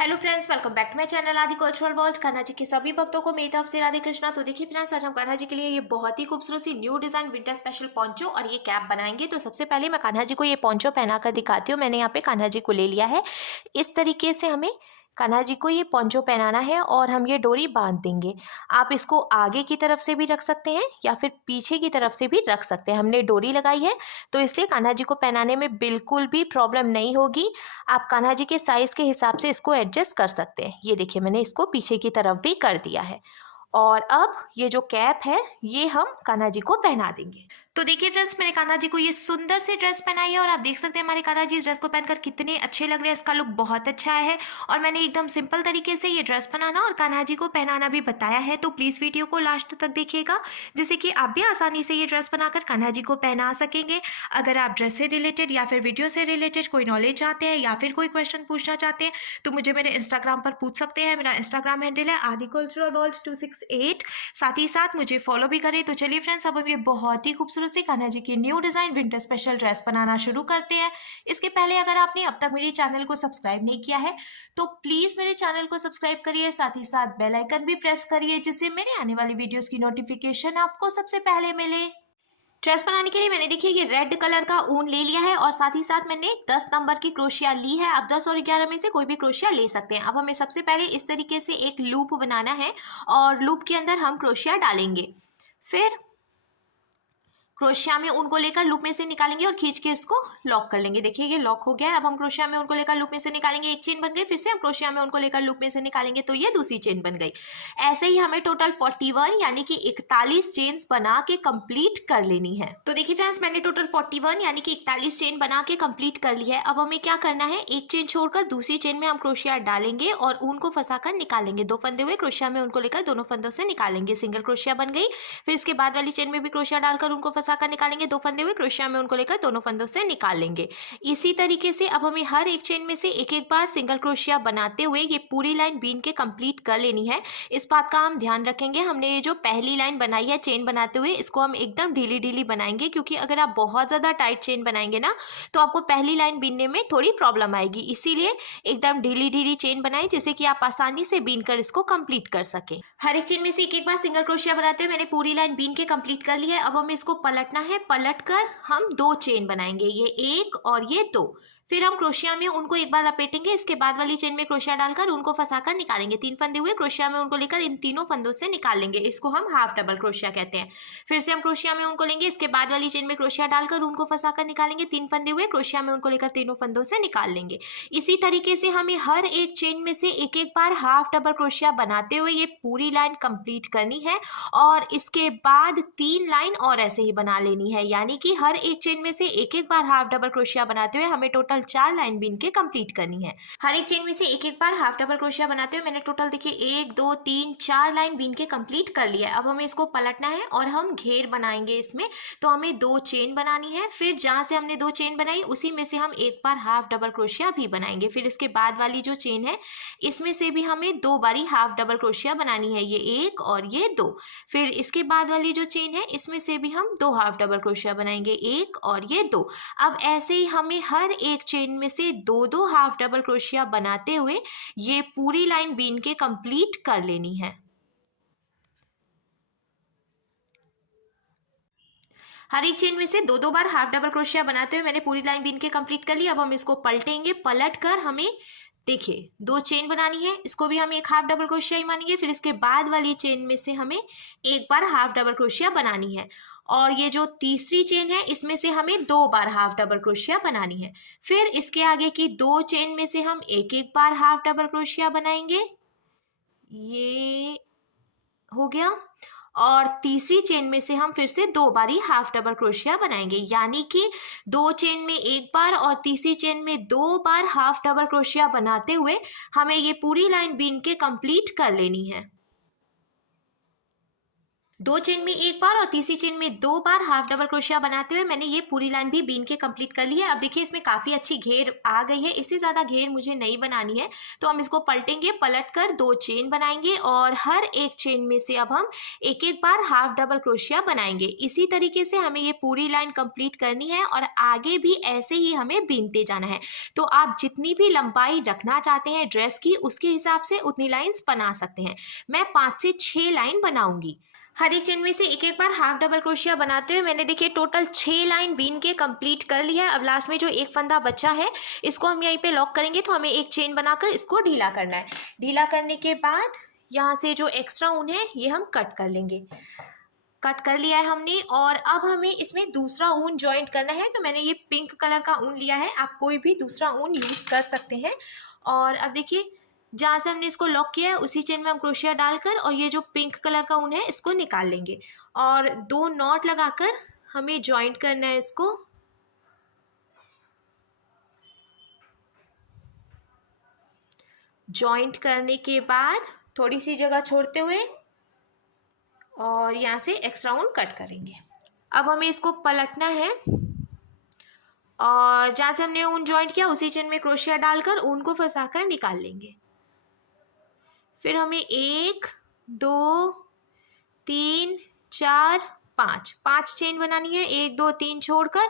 Hello friends, welcome back to my channel Aadi cultural world. Kanha ji के सभी भक्तों को मेरी तरफ से राधे कृष्णा। तो देखिए फ्रेंड्स, आज हम कान्हा जी के लिए ये बहुत ही खूबसूरत सी new design winter special poncho और ये कैप बनाएंगे। तो सबसे पहले मैं कान्हा जी को ये पोंचो पहनाकर दिखाती हूँ। मैंने यहाँ पे कान्हा जी को ले लिया है। इस तरीके से हमें कान्हा जी को ये पोंचो पहनाना है और हम ये डोरी बांध देंगे। आप इसको आगे की तरफ से भी रख सकते हैं या फिर पीछे की तरफ से भी रख सकते हैं। हमने डोरी लगाई है तो इसलिए कान्हा जी को पहनाने में बिल्कुल भी प्रॉब्लम नहीं होगी। आप कान्हा जी के साइज के हिसाब से इसको एडजस्ट कर सकते हैं। ये देखिए, मैंने इसको पीछे की तरफ भी कर दिया है। और अब ये जो कैप है ये हम कान्हा जी को पहना देंगे। तो देखिए फ्रेंड्स, मैंने कान्हा जी को ये सुंदर सी ड्रेस पहनाई है और आप देख सकते हैं हमारे कान्हा जी इस ड्रेस को पहनकर कितने अच्छे लग रहे हैं। इसका लुक बहुत अच्छा है और मैंने एकदम सिंपल तरीके से ये ड्रेस बनाना और कान्हा जी को पहनाना भी बताया है। तो प्लीज़ वीडियो को लास्ट तक देखिएगा, जिससे कि आप भी आसानी से ये ड्रेस बनाकर कान्हा जी को पहना सकेंगे। अगर आप ड्रेस से रिलेटेड या फिर वीडियो से रिलेटेड कोई नॉलेज चाहते हैं या फिर कोई क्वेश्चन पूछना चाहते हैं तो मुझे मेरे इंस्टाग्राम पर पूछ सकते हैं। मेरा इंस्टाग्राम हैंडल है आदि कल्चरल वर्ल्ड 268। साथ ही साथ मुझे फॉलो भी करें। तो चलिए फ्रेंड्स, अब हम ये बहुत ही खूबसूरत सी कान्हा जी की new design winter special dress बनाना शुरू करते हैं। इसके पहले अगर आपने अब तक मेरे चैनल को सब्सक्राइब नहीं किया है तो प्लीज मेरे चैनल को सब्सक्राइब करिए, साथ ही साथ बेल आइकन भी प्रेस करिए, जिससे मेरे आने वाली वीडियोस की नोटिफिकेशन आपको सबसे पहले मिले। ड्रेस बनाने के लिए मैंने देखिए ये रेड कलर का ऊन ले लिया है और साथ ही साथ मैंने 10 नंबर की क्रोशिया ली है। आप 10 और 11 में से कोई भी क्रोशिया ले सकते हैं। अब हमें सबसे पहले इस तरीके से एक लूप बनाना है और लूप के अंदर हम क्रोशिया डालेंगे। फिर क्रोशिया में ऊन को लेकर लूप में से निकालेंगे और खींच के इसको लॉक कर लेंगे। देखिए ये लॉक हो गया है। अब हम क्रोशिया में ऊन को लेकर लूप में से निकालेंगे, एक चेन बन गई। फिर से हम क्रोशिया में ऊन को लेकर लूप में से निकालेंगे तो ये दूसरी चेन बन गई। ऐसे ही हमें टोटल 41 यानी कि 41 चेन्स बना के कंप्लीट कर लेनी है। तो देखिए फ्रेंड्स, मैंने टोटल 41 यानी कि 41 चेन बना के कंप्लीट कर ली है। अब हमें क्या करना है, एक चेन छोड़कर दूसरी चेन में हम क्रोशिया डालेंगे और ऊन को फंसाकर निकालेंगे। 2 फंदे हुए क्रोशिया में ऊन को लेकर दोनों फंदों से निकालेंगे, सिंगल क्रोशिया बन गई। फिर इसके बाद वाली चेन में भी क्रोशिया डालकर उनको फंसाकर निकालेंगे। 2 फंदे हुए क्रोशिया में उनको लेकर दोनों फंदों से निकाल लेंगे। इसी तरीके से अब हमें हर एक चेन में से एक एक बार सिंगल क्रोशिया बनाते हुए ये पूरी लाइन बीन के कंप्लीट कर लेनी है। इस बात का हम ध्यान रखेंगे, हमने ये जो पहली लाइन बनाई है चेन बनाते हुए इसको हम एकदम ढीली ढीली बनाएंगे, क्योंकि अगर आप बहुत ज़्यादा टाइट चेन बनाएंगे ना तो आपको पहली लाइन बीनने में थोड़ी प्रॉब्लम आएगी। इसीलिए एकदम ढीली ढीली चेन बनाएं, जिससे कि आप आसानी से बीन कर इसको कंप्लीट कर सकें। हर एक चेन में से एक एक बार सिंगल क्रोशिया बनाते हुए मैंने पूरी लाइन बीन के कंप्लीट कर ली है। अब हमें इसको पलटना है। पलट कर हम 2 चेन बनाएंगे, ये 1 और ये 2। फिर हम क्रोशिया में उनको एक बार लपेटेंगे। इसके बाद वाली चेन में क्रोशिया डालकर उनको फंसाकर निकालेंगे। 3 फंदे हुए क्रोशिया में उनको लेकर इन तीनों फंदों से निकाल लेंगे। इसको हम हाफ डबल क्रोशिया कहते हैं। फिर से हम क्रोशिया में उनको लेंगे। इसके बाद वाली चेन में क्रोशिया डालकर उनको फंसाकर निकालेंगे। 3 फंदे हुए क्रोशिया में उनको लेकर तीनों फंदों से निकाल लेंगे। इसी तरीके से हमें हर एक चेन में से एक एक बार हाफ डबल क्रोशिया बनाते हुए ये पूरी लाइन कंप्लीट करनी है और इसके बाद 3 लाइन और ऐसे ही बना लेनी है। यानी कि हर एक चेन में से एक एक बार हाफ डबल क्रोशिया बनाते हुए हमें टोटल 4 लाइन बीन के कंप्लीट करनी है। हर एक चेन में से एक एक बार हाफ डबल क्रोशिया बनाते हुए मैंने टोटल देखिए 1 2 3 4 लाइन बीन के कंप्लीट कर लिया है। अब हमें इसको पलटना है और हम घेर बनाएंगे इसमें। तो हमें 2 चेन बनानी है। फिर जहां से हमने 2 चेन बनाई उसी में से हम एक बार हाफ डबल क्रोशिया भी बनाएंगे। फिर इसके बाद वाली जो चेन है इसमें से भी हमें 2 बारी हाफ डबल क्रोशिया बनानी है, ये 1 और ये 2। फिर इसके बाद वाली जो चेन है इसमें से भी हम 2 हाफ डबल क्रोशिया बनाएंगे, 1 और ये 2। अब ऐसे ही हमें हर एक चेन में से 2-2 हाफ डबल क्रोशिया बनाते हुए ये पूरी लाइन बीन के कंप्लीट कर लेनी है। हर एक चेन में से 2-2 बार हाफ डबल क्रोशिया बनाते हुए मैंने पूरी लाइन बीन के कंप्लीट कर ली। अब हम इसको पलटेंगे। पलट कर हमें देखिए 2 चेन बनानी है, इसको भी हम एक हाफ डबल क्रोशिया ही मानेंगे। फिर इसके बाद वाली चेन में से हमें एक बार हाफ डबल क्रोशिया बनानी है और ये जो तीसरी चेन है इसमें से हमें 2 बार हाफ डबल क्रोशिया बनानी है। फिर इसके आगे की 2 चेन में से हम एक एक बार हाफ डबल क्रोशिया बनाएंगे, ये हो गया। और तीसरी चेन में से हम फिर से 2 बारी हाफ डबल क्रोशिया बनाएंगे, यानी कि 2 चेन में एक बार और तीसरी चेन में 2 बार हाफ डबल क्रोशिया बनाते हुए हमें ये पूरी लाइन बीन के कंप्लीट कर लेनी है। 2 चेन में एक बार और तीसरी चेन में 2 बार हाफ डबल क्रोशिया बनाते हुए मैंने ये पूरी लाइन भी बीन के कंप्लीट कर ली है। अब देखिए इसमें काफ़ी अच्छी घेर आ गई है, इससे ज़्यादा घेर मुझे नहीं बनानी है, तो हम इसको पलटेंगे, पलट कर 2 चेन बनाएंगे और हर एक चेन में से अब हम एक एक बार हाफ डबल क्रोशिया बनाएंगे। इसी तरीके से हमें ये पूरी लाइन कंप्लीट करनी है और आगे भी ऐसे ही हमें बीनते जाना है। तो आप जितनी भी लंबाई रखना चाहते हैं ड्रेस की, उसके हिसाब से उतनी लाइन्स बना सकते हैं। मैं 5 से 6 लाइन बनाऊंगी। हर एक चेन में से एक एक बार हाफ डबल क्रोशिया बनाते हुए मैंने देखिए टोटल 6 लाइन बीन के कंप्लीट कर लिया है। अब लास्ट में जो एक फंदा बचा है इसको हम यहीं पे लॉक करेंगे, तो हमें एक चेन बनाकर इसको ढीला करना है। ढीला करने के बाद यहाँ से जो एक्स्ट्रा ऊन है ये हम कट कर लेंगे। कट कर लिया है हमने और अब हमें इसमें दूसरा ऊन ज्वाइंट करना है। तो मैंने ये पिंक कलर का ऊन लिया है, आप कोई भी दूसरा ऊन यूज़ कर सकते हैं। और अब देखिए जहाँ से हमने इसको लॉक किया है उसी चेन में हम क्रोशिया डालकर और ये जो पिंक कलर का ऊन है इसको निकाल लेंगे और 2 नॉट लगाकर हमें ज्वाइंट करना है इसको। ज्वाइंट करने के बाद थोड़ी सी जगह छोड़ते हुए और यहाँ से एक्स्ट्रा ऊन कट करेंगे। अब हमें इसको पलटना है और जहाँ से हमने ऊन ज्वाइंट किया उसी चेन में क्रोशिया डालकर ऊन को फंसाकर निकाल लेंगे। फिर हमें 1 2 3 4 5 चेन बनानी है, 1 2 3 छोड़कर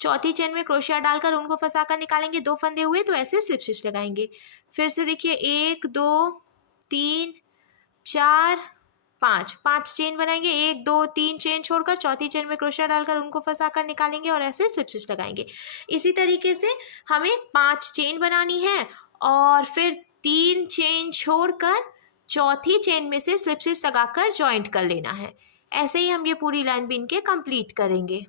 चौथी चेन में क्रोशिया डालकर उनको फंसाकर निकालेंगे। 2 फंदे हुए तो ऐसे स्लिप स्टिच लगाएंगे। फिर से देखिए 1 2 3 4 5 चेन बनाएंगे, 1 2 3 चेन छोड़कर चौथी चेन में क्रोशिया डालकर उनको फंसाकर निकालेंगे और ऐसे स्लिप स्टिच लगाएंगे। इसी तरीके से हमें 5 चेन बनानी है और फिर 3 चेन छोड़कर चौथी चेन में से स्लिप स्टिच लगाकर ज्वाइंट कर लेना है। ऐसे ही हम ये पूरी लाइन बीन के कंप्लीट करेंगे।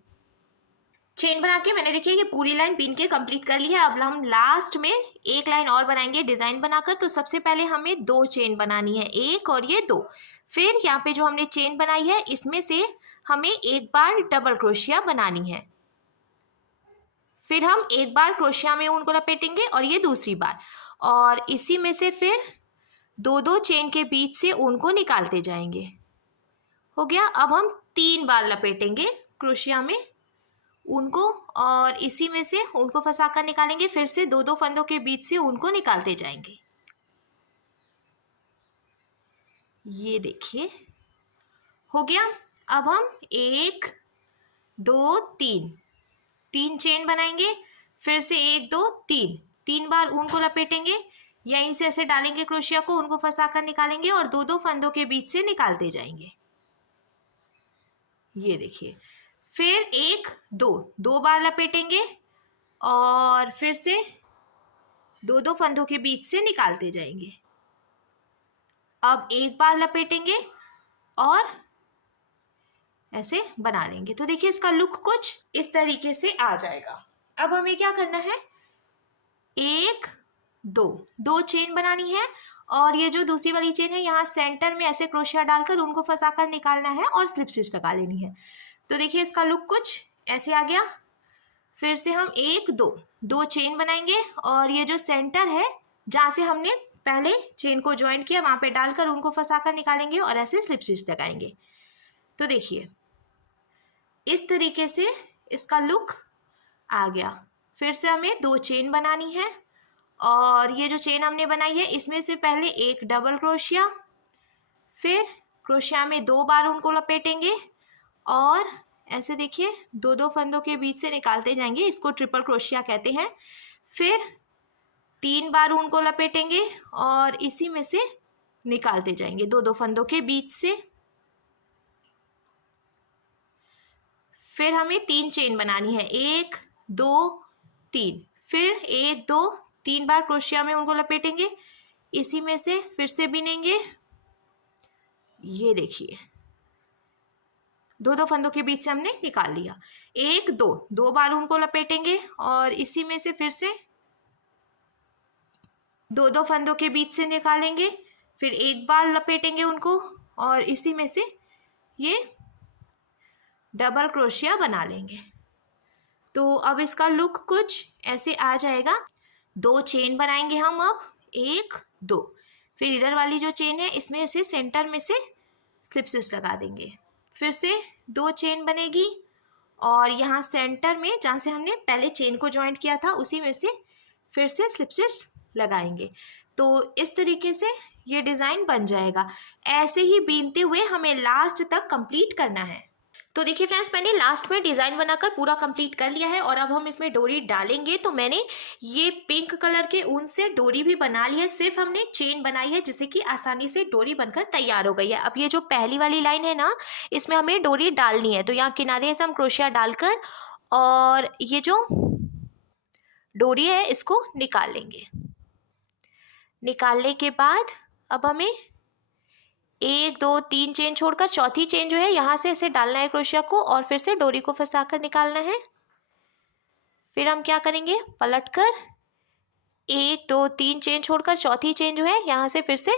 चेन बना के मैंने देखिए ये पूरी लाइन बीन के कंप्लीट कर ली है। अब हम लास्ट में एक लाइन और बनाएंगे डिज़ाइन बनाकर। तो सबसे पहले हमें 2 चेन बनानी है, 1 और ये 2। फिर यहाँ पे जो हमने चेन बनाई है इसमें से हमें एक बार डबल क्रोशिया बनानी है। फिर हम एक बार क्रोशिया में ऊन को लपेटेंगे और ये दूसरी बार, और इसी में से फिर 2 चेन के बीच से ऊन को निकालते जाएंगे। हो गया। अब हम 3 बार लपेटेंगे क्रोशिया में ऊन को और इसी में से ऊन को फंसाकर निकालेंगे। फिर से 2 फंदों के बीच से ऊन को निकालते जाएंगे। ये देखिए हो गया। अब हम 1 2 3 चेन बनाएंगे। फिर से 1 2 3 बार ऊन को लपेटेंगे, यहीं से ऐसे डालेंगे क्रोशिया को, उनको फंसाकर निकालेंगे और 2 फंदों के बीच से निकालते जाएंगे। ये देखिए। फिर 1 2 बार लपेटेंगे और फिर से 2 फंदों के बीच से निकालते जाएंगे। अब एक बार लपेटेंगे और ऐसे बना लेंगे। तो देखिए इसका लुक कुछ इस तरीके से आ जाएगा। अब हमें क्या करना है, 1 2 चेन बनानी है और ये जो दूसरी वाली चेन है यहाँ सेंटर में ऐसे क्रोशिया डालकर उनको फंसाकर निकालना है और स्लिप स्टिच लगा लेनी है। तो देखिए इसका लुक कुछ ऐसे आ गया। फिर से हम 1 2 चेन बनाएंगे और ये जो सेंटर है जहाँ से हमने पहले चेन को ज्वाइंट किया वहाँ पे डालकर उनको फंसाकर निकालेंगे और ऐसे स्लिप स्टिच लगाएंगे। तो देखिए इस तरीके से इसका लुक आ गया। फिर से हमें 2 चेन बनानी है और ये जो चेन हमने बनाई है इसमें से पहले एक डबल क्रोशिया, फिर क्रोशिया में 2 बार उनको लपेटेंगे और ऐसे देखिए 2 फंदों के बीच से निकालते जाएंगे, इसको ट्रिपल क्रोशिया कहते हैं। फिर 3 बार उनको लपेटेंगे और इसी में से निकालते जाएंगे 2 फंदों के बीच से। फिर हमें 3 चेन बनानी है, 1 2 3। फिर 1 2 3 बार क्रोशिया में उनको लपेटेंगे, इसी में से फिर से बिनेंगे। ये देखिए 2 फंदों के बीच से हमने निकाल लिया। 1 2 बार उनको लपेटेंगे और इसी में से फिर से 2 फंदों के बीच से निकालेंगे। फिर एक बार लपेटेंगे उनको और इसी में से ये डबल क्रोशिया बना लेंगे। तो अब इसका लुक कुछ ऐसे आ जाएगा। 2 चेन बनाएंगे हम अब, 1 2। फिर इधर वाली जो चेन है इसमें ऐसे सेंटर में से स्लिप स्टिच लगा देंगे। फिर से 2 चेन बनेगी और यहाँ सेंटर में जहाँ से हमने पहले चेन को ज्वाइंट किया था उसी में से फिर से स्लिप स्टिच लगाएंगे। तो इस तरीके से ये डिज़ाइन बन जाएगा। ऐसे ही बीनते हुए हमें लास्ट तक कंप्लीट करना है। तो देखिए फ्रेंड्स, मैंने लास्ट में डिज़ाइन बनाकर पूरा कंप्लीट कर लिया है और अब हम इसमें डोरी डालेंगे। तो मैंने ये पिंक कलर के ऊन से डोरी भी बना ली है, सिर्फ हमने चेन बनाई है जिससे कि आसानी से डोरी बनकर तैयार हो गई है। अब ये जो पहली वाली लाइन है ना, इसमें हमें डोरी डालनी है। तो यहाँ किनारे से हम क्रोशिया डालकर और ये जो डोरी है इसको निकाल लेंगे। निकालने के बाद अब हमें 1 2 3 चेन छोड़कर चौथी चेन जो है यहाँ से ऐसे डालना है क्रोशिया को और फिर से डोरी को फंसाकर निकालना है। फिर हम क्या करेंगे, पलटकर 1 2 3 चेन छोड़कर चौथी चेन जो है यहाँ से फिर से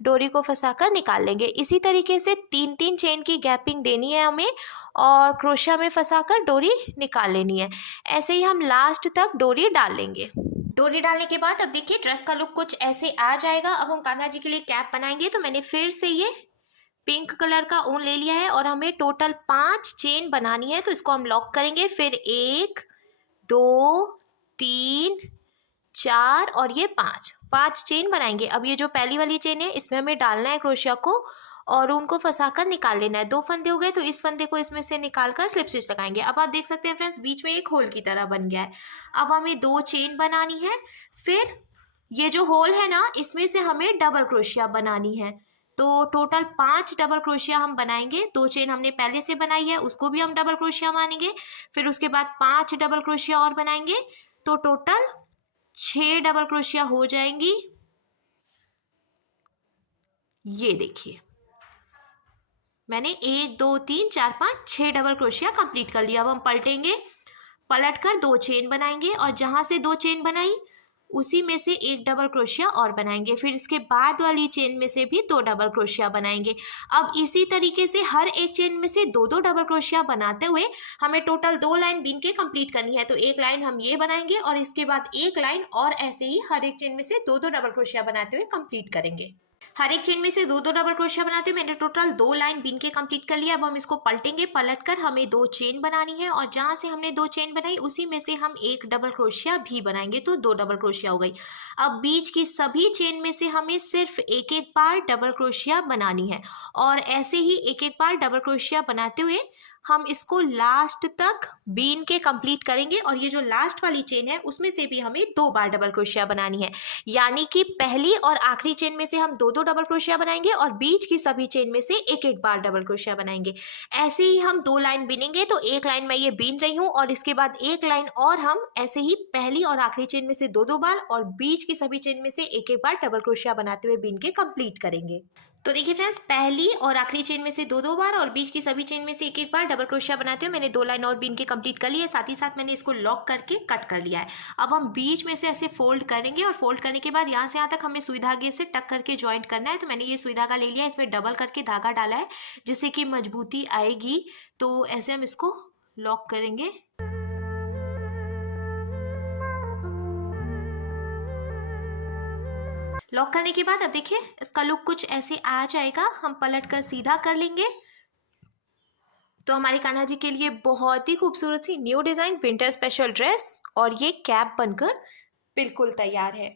डोरी को फंसाकर निकाल लेंगे। इसी तरीके से 3 चेन की गैपिंग देनी है हमें और क्रोशिया में फंसाकर डोरी निकाल लेनी है। ऐसे ही हम लास्ट तक डोरी डाल लेंगे। डोरी डालने के बाद अब देखिए ड्रेस का लुक कुछ ऐसे आ जाएगा। अब हम कान्हा जी के लिए कैप बनाएंगे। तो मैंने फिर से ये पिंक कलर का ऊन ले लिया है और हमें टोटल 5 चेन बनानी है। तो इसको हम लॉक करेंगे। फिर 1 2 3 4 और ये 5 चेन बनाएंगे। अब ये जो पहली वाली चेन है इसमें हमें डालना है क्रोशिया को और उनको फंसाकर निकाल लेना है। 2 फंदे हो गए तो इस फंदे को इसमें से निकालकर स्लिप स्टिच लगाएंगे। अब आप देख सकते हैं फ्रेंड्स, बीच में एक होल की तरह बन गया है। अब हमें 2 चेन बनानी है। फिर ये जो होल है ना, इसमें से हमें डबल क्रोशिया बनानी है। तो टोटल 5 डबल क्रोशिया हम बनाएंगे। 2 चेन हमने पहले से बनाई है, उसको भी हम डबल क्रोशिया मानेंगे। फिर उसके बाद 5 डबल क्रोशिया और बनाएंगे। तो टोटल 6 डबल क्रोशिया हो जाएंगी। ये देखिए, मैंने 1 2 3 4 5 6 डबल क्रोशिया कंप्लीट कर लिया। अब हम पलटेंगे, पलटकर 2 चेन बनाएंगे और जहां से 2 चेन बनाई उसी में से 1 डबल क्रोशिया और बनाएंगे। फिर इसके बाद वाली चेन में से भी 2 डबल क्रोशिया बनाएंगे। अब इसी तरीके से हर एक चेन में से 2 डबल क्रोशिया बनाते हुए हमें टोटल 2 लाइन बीन के कंप्लीट करनी है। तो एक लाइन हम ये बनाएंगे और इसके बाद एक लाइन और ऐसे ही हर एक चेन में से 2 डबल क्रोशिया बनाते हुए कंप्लीट करेंगे। हर एक चेन में से 2 डबल क्रोशिया बनाते हुए मैंने टोटल 2 लाइन बीन के कंप्लीट कर लिया। अब हम इसको पलटेंगे, पलटकर हमें 2 चेन बनानी है और जहां से हमने 2 चेन बनाई उसी में से हम 1 डबल क्रोशिया भी बनाएंगे। तो 2 डबल क्रोशिया हो गई। अब बीच की सभी चेन में से हमें सिर्फ एक बार डबल क्रोशिया बनानी है और ऐसे ही एक बार डबल क्रोशिया बनाते हुए हम इसको लास्ट तक बीन के कंप्लीट करेंगे। और ये जो लास्ट वाली चेन है उसमें से भी हमें 2 बार डबल क्रोशिया बनानी है, यानी कि पहली और आखिरी चेन में से हम 2 डबल क्रोशिया बनाएंगे और बीच की सभी चेन में से एक बार डबल क्रोशिया बनाएंगे। ऐसे ही हम 2 लाइन बीनेंगे। तो एक लाइन मैं ये बीन रही हूँ और इसके बाद एक लाइन और हम ऐसे ही पहली और आखिरी चेन में से 2 बार और बीच की सभी चेन में से एक बार डबल क्रोशिया बनाते हुए बीन के कंप्लीट करेंगे। तो देखिए फ्रेंड्स, पहली और आखिरी चेन में से 2 बार और बीच की सभी चेन में से एक बार डबल क्रोशिया बनाते हुए मैंने 2 लाइन और बीन के कंप्लीट कर लिया है। साथ ही साथ मैंने इसको लॉक करके कट कर लिया है। अब हम बीच में से ऐसे फोल्ड करेंगे और फोल्ड करने के बाद यहाँ से यहाँ तक हमें सुई धागे से टक करके ज्वाइंट करना है। तो मैंने ये सुई धागा ले लिया है, इसमें डबल करके धागा डाला है जिससे कि मजबूती आएगी। तो ऐसे हम इसको लॉक करेंगे। लॉक करने के बाद अब देखिए इसका लुक कुछ ऐसे आ जाएगा। हम पलट कर सीधा कर लेंगे तो हमारे कान्हा जी के लिए बहुत ही खूबसूरत सी new design winter special dress और ये कैप बनकर बिल्कुल तैयार है।